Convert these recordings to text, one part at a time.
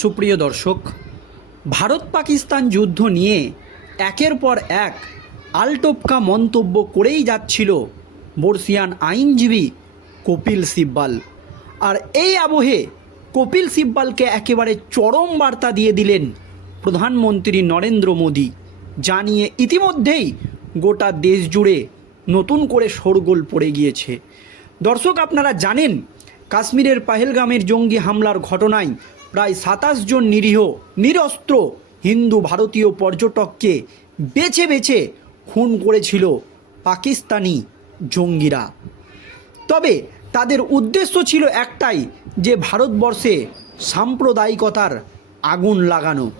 সুপ্রিয় দর্শক ভারত পাকিস্তান যুদ্ধ নিয়ে একের পর এক আলটোপকা মন্তব্য করেই যাচ্ছিল বর্ষিয়ান আইনজীবী কপিল সিব্বাল। আর এই আবহে কপিল সিব্বালকে একেবারে চরম বার্তা দিয়ে দিলেন প্রধানমন্ত্রী নরেন্দ্র মোদী যা নিয়ে ইতিমধ্যেই গোটা দেশ জুড়ে নতুন করে শোরগোল পড়ে গিয়েছে। দর্শক, আপনারা জানেন, কাশ্মীরের পাহেলগামের জঙ্গি হামলার ঘটনায় প্রায় সাতাশ জন নিরীহ, নিরস্ত্র হিন্দু ভারতীয় পর্যটককে বেছে বেছে খুন করেছিল পাকিস্তানি জঙ্গিরা। তবে তাদের উদ্দেশ্য ছিল একটাই, যে ভারতবর্ষে সাম্প্রদায়িকতার আগুন লাগানো।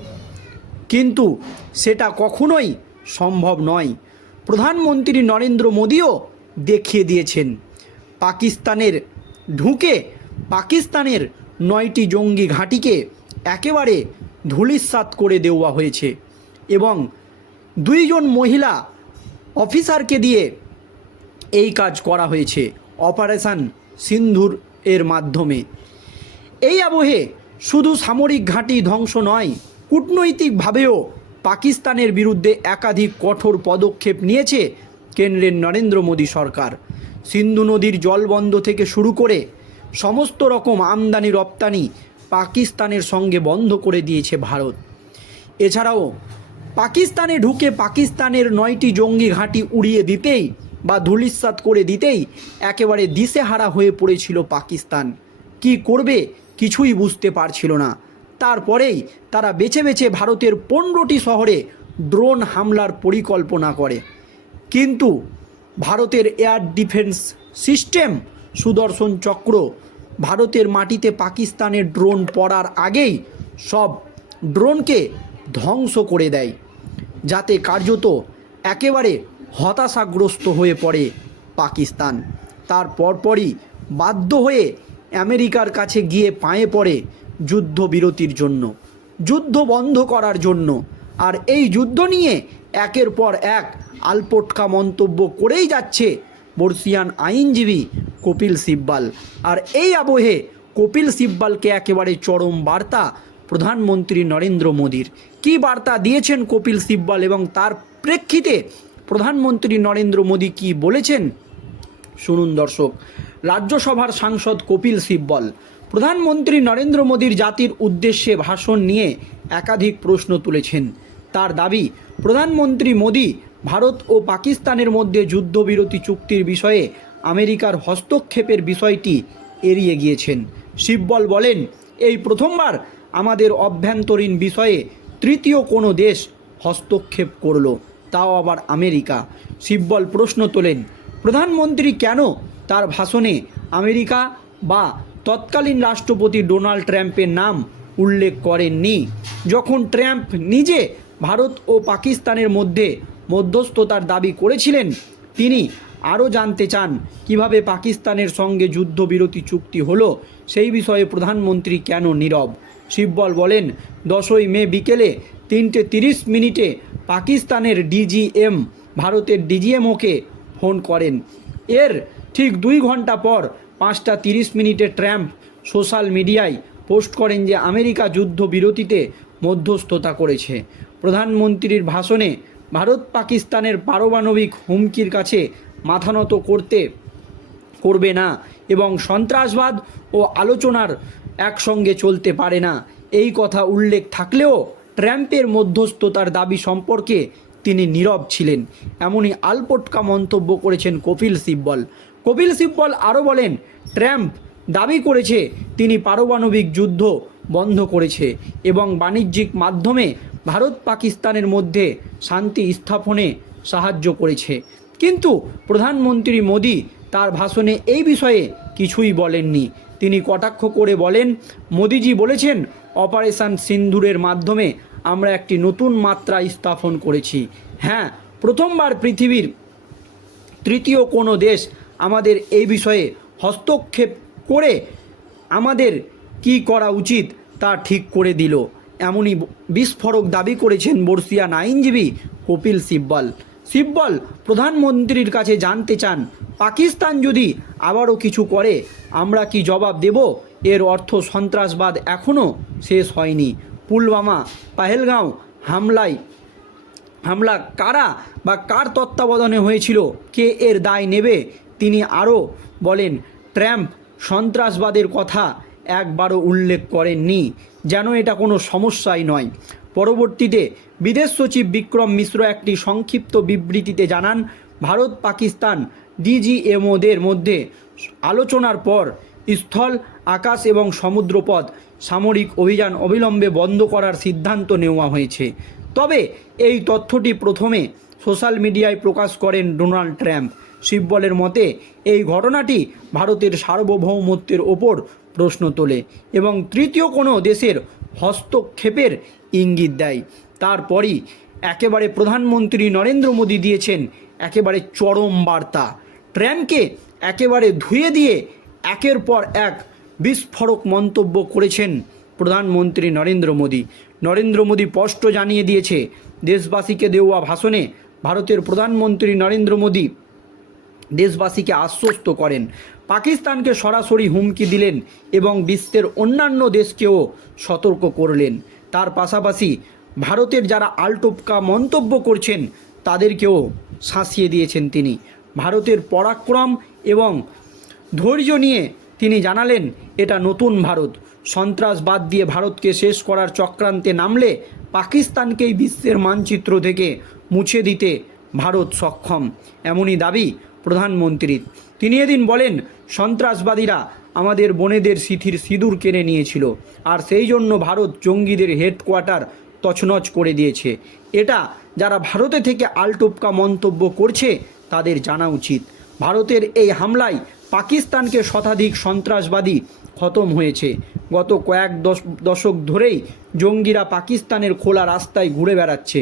কিন্তু সেটা কখনোই সম্ভব নয়। প্রধানমন্ত্রী নরেন্দ্র মোদীও দেখিয়ে দিয়েছেন, পাকিস্তানের ঢুকে পাকিস্তানের নয়টি জঙ্গি ঘাঁটিকে একেবারে ধূলিসাৎ করে দেওয়া হয়েছে এবং দুইজন মহিলা অফিসারকে দিয়ে এই কাজ করা হয়েছে, অপারেশন সিন্ধুর এর মাধ্যমে। এই আবহে শুধু সামরিক ঘাঁটি ধ্বংস নয়, কূটনৈতিকভাবেও পাকিস্তানের বিরুদ্ধে একাধিক কঠোর পদক্ষেপ নিয়েছে কেন্দ্রের নরেন্দ্র মোদী সরকার। সিন্ধু নদীর জলবন্ধ থেকে শুরু করে সমস্ত রকম আমদানি রপ্তানি পাকিস্তানের সঙ্গে বন্ধ করে দিয়েছে ভারত। এছাড়াও পাকিস্তানে ঢুকে পাকিস্তানের নয়টি জঙ্গি ঘাঁটি উড়িয়ে দিতেই বা ধূলিসাৎ করে দিতেই একেবারে দিশেহারা হয়ে পড়েছিল পাকিস্তান। কি করবে কিছুই বুঝতে পারছিল না। তারপরেই তারা বেছে বেছে ভারতের পনেরোটি শহরে ড্রোন হামলার পরিকল্পনা করে। কিন্তু ভারতের এয়ার ডিফেন্স সিস্টেম সুদর্শন চক্র ভারতের মাটিতে পাকিস্তানের ড্রোন পড়ার আগেই সব ড্রোনকে ধ্বংস করে দেয়, যাতে কার্যত একেবারে হতাশাগ্রস্ত হয়ে পড়ে পাকিস্তান। তার পরপরই বাধ্য হয়ে আমেরিকার কাছে গিয়ে পায়ে পড়ে যুদ্ধবিরতির জন্য, যুদ্ধ বন্ধ করার জন্য। আর এই যুদ্ধ নিয়ে একের পর এক আলপটকা মন্তব্য করেই যাচ্ছে বর্ষিয়ান আইনজীবী কপিল সিব্বাল। আর এই আবহে কপিল সিব্বালকে একেবারে চরম বার্তা প্রধানমন্ত্রী নরেন্দ্র মোদীর। কী বার্তা দিয়েছেন কপিল সিব্বাল এবং তার প্রেক্ষিতে প্রধানমন্ত্রী নরেন্দ্র মোদী কি বলেছেন? শুনুন দর্শক, রাজ্যসভার সাংসদ কপিল সিব্বল, প্রধানমন্ত্রী নরেন্দ্র মোদীর জাতির উদ্দেশ্যে ভাষণ নিয়ে একাধিক প্রশ্ন তুলেছেন। তার দাবি, প্রধানমন্ত্রী মোদী ভারত ও পাকিস্তানের মধ্যে যুদ্ধবিরতি চুক্তির বিষয়ে আমেরিকার হস্তক্ষেপের বিষয়টি এড়িয়ে গিয়েছেন। সিব্বল বলেন, এই প্রথমবার আমাদের অভ্যন্তরীণ বিষয়ে তৃতীয় কোনো দেশ হস্তক্ষেপ করল, তাও আবার আমেরিকা। সিব্বল প্রশ্ন তোলেন, প্রধানমন্ত্রী কেন তার ভাষণে আমেরিকা বা তৎকালীন রাষ্ট্রপতি ডোনাল্ড ট্রাম্পের নাম উল্লেখ করেননি? যখন ট্রাম্প নিজে ভারত ও পাকিস্তানের মধ্যে মধ্যস্থতার দাবি করেছিলেন। তিনি আরও জানতে চান, কীভাবে পাকিস্তানের সঙ্গে যুদ্ধবিরতি চুক্তি হলো, সেই বিষয়ে প্রধানমন্ত্রী কেন নীরব? শিববল বলেন, দশই মে বিকেলে তিনটে তিরিশ মিনিটে পাকিস্তানের ডিজিএম, ভারতের ডিজিএমওকে ফোন করেন। এর ঠিক দুই ঘণ্টা পর পাঁচটা তিরিশ মিনিটে ট্র্যাম্প সোশ্যাল মিডিয়ায় পোস্ট করেন যে, আমেরিকা যুদ্ধবিরতিতে মধ্যস্থতা করেছে। প্রধানমন্ত্রীর ভাষণে ভারত পাকিস্তানের পারমাণবিক হুমকির কাছে মাথা নত করতে করবে না এবং সন্ত্রাসবাদ ও আলোচনার একসঙ্গে চলতে পারে না। এই কথা উল্লেখ থাকলেও ট্র্যাম্পের মধ্যস্থতার দাবি সম্পর্কে তিনি নীরব ছিলেন। এমনই আলপটকা মন্তব্য করেছেন কপিল সিব্বল। কপিল সিব্বল আরও বলেন ট্র্যাম্প দাবি করেছে, তিনি পারমাণবিক যুদ্ধ বন্ধ করেছে এবং বাণিজ্যিক মাধ্যমে ভারত পাকিস্তানের মধ্যে শান্তি স্থাপনে সাহায্য করেছে। কিন্তু প্রধানমন্ত্রী মোদী তার ভাষণে এই বিষয়ে কিছুই বলেননি। তিনি কটাক্ষ করে বলেন, মোদিজি বলেছেন, অপারেশন সিন্ধুরের মাধ্যমে আমরা একটি নতুন মাত্রা স্থাপন করেছি। হ্যাঁ প্রথমবার পৃথিবীর তৃতীয় কোনো দেশ আমাদের এই বিষয়ে হস্তক্ষেপ করে আমাদের কি করা উচিত তা ঠিক করে দিল। এমনই বিস্ফোরক দাবি করেছেন বর্ষিয়ান আইনজীবী কপিল সিব্বল। সিব্বল, প্রধানমন্ত্রীর কাছে জানতে চান, পাকিস্তান যদি আবারও কিছু করে, আমরা কি জবাব দেব? এর অর্থ সন্ত্রাসবাদ এখনও শেষ হয়নি। পুলওয়ামা, পাহেলগাঁও হামলায়, হামলা কারা বা কার তত্ত্বাবধানে হয়েছিল, কে এর দায় নেবে, তিনি আরও বলেন ট্র্যাম্প সন্ত্রাসবাদের কথা একবারও উল্লেখ করেননি। যেন এটা কোনো সমস্যাই নয়। পরবর্তীতে বিদেশ সচিব বিক্রম মিশ্র একটি সংক্ষিপ্ত বিবৃতিতে জানান, ভারত পাকিস্তান ডিজিএমওদের মধ্যে আলোচনার পর স্থল, আকাশ এবং সমুদ্রপথ সামরিক অভিযান অবিলম্বে বন্ধ করার সিদ্ধান্ত নেওয়া হয়েছে। তবে এই তথ্যটি প্রথমে সোশ্যাল মিডিয়ায় প্রকাশ করেন ডোনাল্ড ট্রাম্প। শিববলের মতে, এই ঘটনাটি ভারতের সার্বভৌমত্বের ওপর প্রশ্ন তোলে এবং তৃতীয় কোনো দেশের হস্তক্ষেপের ইঙ্গিত দেয়। তারপরই একেবারে প্রধানমন্ত্রী নরেন্দ্র মোদী দিয়েছেন একেবারে চরম বার্তা। ট্রাম্পকে একেবারে ধুয়ে দিয়ে একের পর এক বিস্ফোরক মন্তব্য করেছেন প্রধানমন্ত্রী নরেন্দ্র মোদী। নরেন্দ্র মোদী স্পষ্ট জানিয়ে দিয়েছে, দেশবাসীকে দেওয়া ভাষণে ভারতের প্রধানমন্ত্রী নরেন্দ্র মোদী দেশবাসীকে আশ্বস্ত করেন। পাকিস্তানকে সরাসরি হুমকি দিলেন এবং বিশ্বের অন্যান্য দেশকেও সতর্ক করলেন। তার পাশাপাশি ভারতের যারা আলটোপকা মন্তব্য করছেন, তাদেরকেও শাসিয়ে দিয়েছেন তিনি। ভারতের পরাক্রম এবং ধৈর্য নিয়ে তিনি জানালেন, এটা নতুন ভারত। সন্ত্রাসবাদ দিয়ে ভারতকে শেষ করার চক্রান্তে নামলে পাকিস্তানকেই বিশ্বের মানচিত্র থেকে মুছে দিতে ভারত সক্ষম। এমনই দাবি প্রধানমন্ত্রীর। তিনি এদিন বলেন, সন্ত্রাসবাদীরা আমাদের বোনেদের সিথির সিঁদুর কেড়ে নিয়েছিল, আর সেই জন্য ভারত জঙ্গিদের হেডকোয়ার্টার তছনছ করে দিয়েছে। এটা যারা ভারতে থেকে আলটোপকা মন্তব্য করছে, তাদের জানা উচিত। ভারতের এই হামলায় পাকিস্তানকে শতাধিক সন্ত্রাসবাদী খতম হয়েছে। গত কয়েক দশ, দশক ধরেই জঙ্গিরা পাকিস্তানের খোলা রাস্তায় ঘুরে বেড়াচ্ছে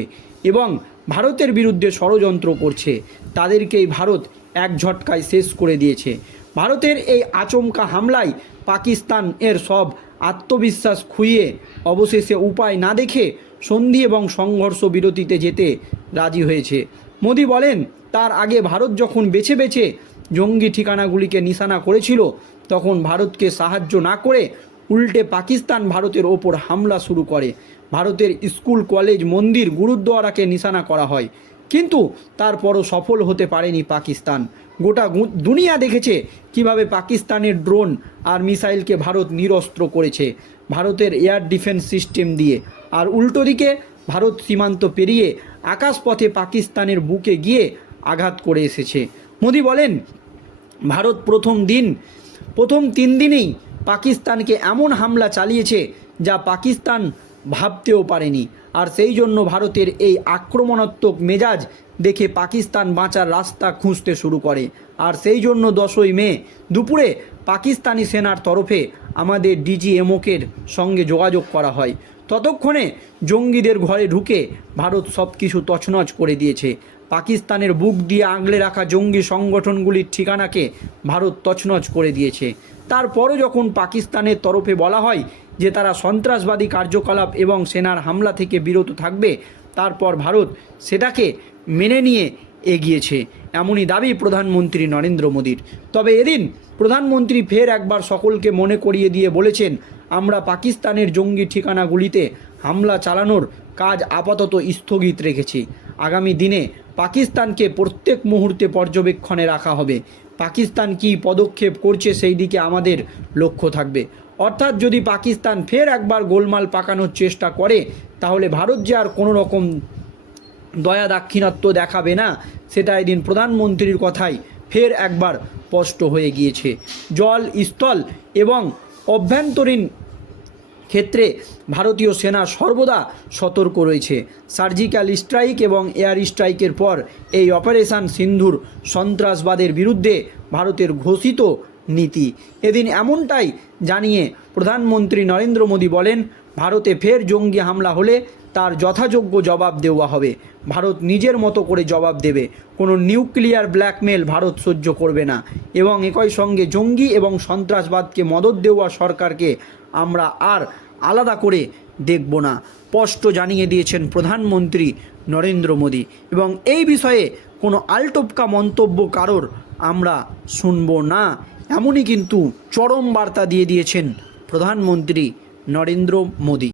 এবং ভারতের বিরুদ্ধে ষড়যন্ত্র করছে। তাদেরকেই ভারত এক ঝটকায় শেষ করে দিয়েছে। ভারতের এই আচমকা হামলায় পাকিস্তান এর সব আত্মবিশ্বাস খুইয়ে অবশেষে উপায় না দেখে সন্ধি এবং সংঘর্ষ বিরতিতে যেতে রাজি হয়েছে। মোদি বলেন, তার আগে ভারত যখন বেছে বেছে জঙ্গি ঠিকানাগুলিকে নিশানা করেছিল, তখন ভারতকে সাহায্য না করে উল্টে পাকিস্তান ভারতের ওপর হামলা শুরু করে। ভারতের স্কুল, কলেজ, মন্দির, গুরুদ্বারাকে নিশানা করা হয়। কিন্তু তারপরও সফল হতে পারেনি পাকিস্তান। গোটা দুনিয়া দেখেছে কীভাবে পাকিস্তানের ড্রোন আর মিসাইলকে ভারত নিরস্ত্র করেছে। ভারতের এয়ার ডিফেন্স সিস্টেম দিয়ে। আর উল্টো দিকে, ভারত সীমান্ত পেরিয়ে আকাশপথে পাকিস্তানের বুকে গিয়ে আঘাত করে এসেছে। মোদি বলেন, ভারত প্রথম দিন, প্রথম তিন দিনেই পাকিস্তানকে এমন হামলা চালিয়েছে যা পাকিস্তান ভাবতেও পারেনি। আর সেই জন্য ভারতের এই আক্রমণাত্মক মেজাজ দেখে পাকিস্তান বাঁচার রাস্তা খুঁজতে শুরু করে। আর সেই জন্য দশই মে দুপুরে পাকিস্তানি সেনার তরফে আমাদের ডিজিএমওকের সঙ্গে যোগাযোগ করা হয়। ততক্ষণে জঙ্গিদের ঘরে ঢুকে ভারত সব কিছু তছনছ করে দিয়েছে। পাকিস্তানের বুক দিয়ে আগলে রাখা জঙ্গি সংগঠনগুলির ঠিকানাকে ভারত তছনছ করে দিয়েছে। তারপরও যখন পাকিস্তানের তরফে বলা হয় যে তারা সন্ত্রাসবাদী কার্যকলাপ এবং সেনার হামলা থেকে বিরত থাকবে, তারপর ভারত সেটাকে মেনে নিয়ে এগিয়েছে, এমনই দাবি প্রধানমন্ত্রী নরেন্দ্র মোদীর। তবে এদিন প্রধানমন্ত্রী ফের একবার সকলকে মনে করিয়ে দিয়ে বলেছেন, আমরা পাকিস্তানের জঙ্গি ঠিকানাগুলিতে হামলা চালানোর কাজ আপাতত স্থগিত রেখেছি। আগামী দিনে পাকিস্তানকে প্রত্যেক মুহূর্তে পর্যবেক্ষণে রাখা হবে। পাকিস্তান কী পদক্ষেপ করছে সেই দিকে আমাদের লক্ষ্য থাকবে। অর্থাৎ যদি পাকিস্তান ফের একবার গোলমাল পাকানোর চেষ্টা করে, তাহলে ভারত যে আর কোনো রকম দয়া দাক্ষিণাত্য দেখাবে না, সেটা এদিন প্রধানমন্ত্রীর কথাই ফের একবার স্পষ্ট হয়ে গিয়েছে। জল, স্থল এবং অভ্যন্তরীণ ক্ষেত্রে ভারতীয় সেনা সর্বদা সতর্ক রয়েছে। সার্জিক্যাল স্ট্রাইক এবং এয়ার স্ট্রাইকের পর এই অপারেশন সিন্ধুর সন্ত্রাসবাদের বিরুদ্ধে ভারতের ঘোষিত নীতি। এদিন এমনটাই জানিয়ে প্রধানমন্ত্রী নরেন্দ্র মোদী বলেন, ভারতে ফের জঙ্গি হামলা হলে তার যথাযোগ্য জবাব দেওয়া হবে। ভারত নিজের মতো করে জবাব দেবে। কোনো নিউক্লিয়ার ব্ল্যাকমেল ভারত সহ্য করবে না। এবং একই সঙ্গে জঙ্গি এবং সন্ত্রাসবাদকে মদত দেওয়া সরকারকে আমরা আর আলাদা করে দেখব না। স্পষ্ট জানিয়ে দিয়েছেন প্রধানমন্ত্রী নরেন্দ্র মোদী। এবং এই বিষয়ে কোনো আলটোপকা মন্তব্য কারোর আমরা শুনব না। এমনই কিন্তু চরম বার্তা দিয়ে দিয়েছেন প্রধানমন্ত্রী নরেন্দ্র মোদী।